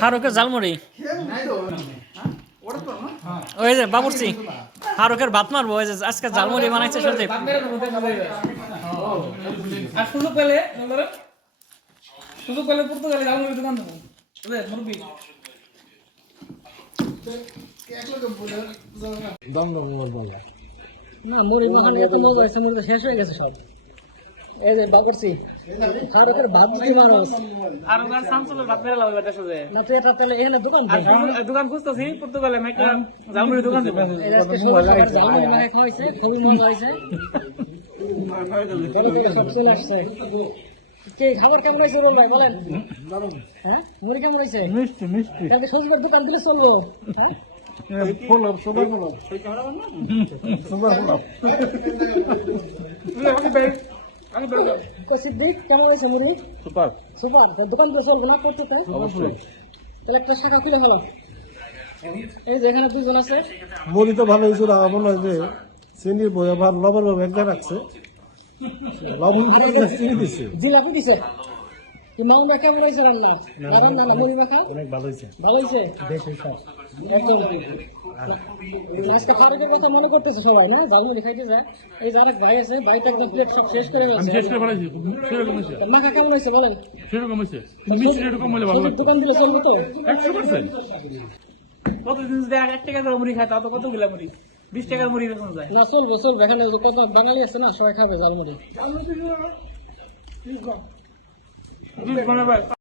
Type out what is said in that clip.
ফারুকের ঝালমুড়ি ওই যে বাবুর্চি ফারুকের ভাত মারবো ওই যে আজকে ঝালমুড়ি বানাইছে সন্দীপ আর সুযোগ পেলে পর্তুগালে ঝালমুড়ি দোকান দেবো মুরব্বী মুড়ি মাখানো এত মজা হয়েছে মুড়ি শেষ হয়ে গেছে সব এই যে বাবুর্চি ফারুকের ভাত দিয়ে মানুষ আর ওখানে শামসুলের ভাত মেরে লাগবে দেশে যে না তো এটা তাহলে এখানে দোকান দোকান খুঁজতেছি পর্তুগালে একটা ঝালমুড়ি দোকান দেবো ঝালমুড়ি মাখাই খাওয়াইছে খুবই মজা হয়েছে সব চলে আসছে কে খাবার কেমন হয়েছে বল ভাই বলেন হ্যাঁ মুড়ি কেমন হয়েছে মিষ্টি মিষ্টি তাহলে সজনের দোকান দিলে চলবো হ্যাঁ follow sugar follow sugar follow Siddique কেমন হয়েছে মুড়ি সুপার সুপার দোকান দিয়ে চলবো না করতে তাই অবশ্যই তাহলে একটা শাখা খুলে গেল এই যে এখানে দুজন আছে মুড়ি তো ভালো হয়েছিল আমার মনে হয় যে চিনির বই আবার লবণ একটা রাখছে লবণ চিনি দিচ্ছে জিলাপি দিছে কি মাও মেখা কেমন হয়েছে রান্না রান্না না মুড়ি মেখা অনেক ভালো হয়েছে ভালো হয়েছে একদম আজকে ফারুকের কথা মনে করতেছে সবাই না ঝালমুড়ি খাইতে যায় এই যে আরেক ভাই আছে ভাইটা একদম প্লেট সব শেষ করে ফেলাইছি সেরকম হয়েছে মাখা কেমন হয়েছে বলেন সেরকম হয়েছে মিষ্টি এরকম হলে ভালো লাগতো দোকান দিলে চলবে তো 100%। কতদিন যদি 1 টাকা মুড়ি খায় তাও তো কতগুলা মুড়ি 20 টাকার মুড়ি বেচন যায় না চলবে চলবে এখানে কত বাঙালি আছে না সবাই খাবে ঝালমুড়ি জুস বানাবে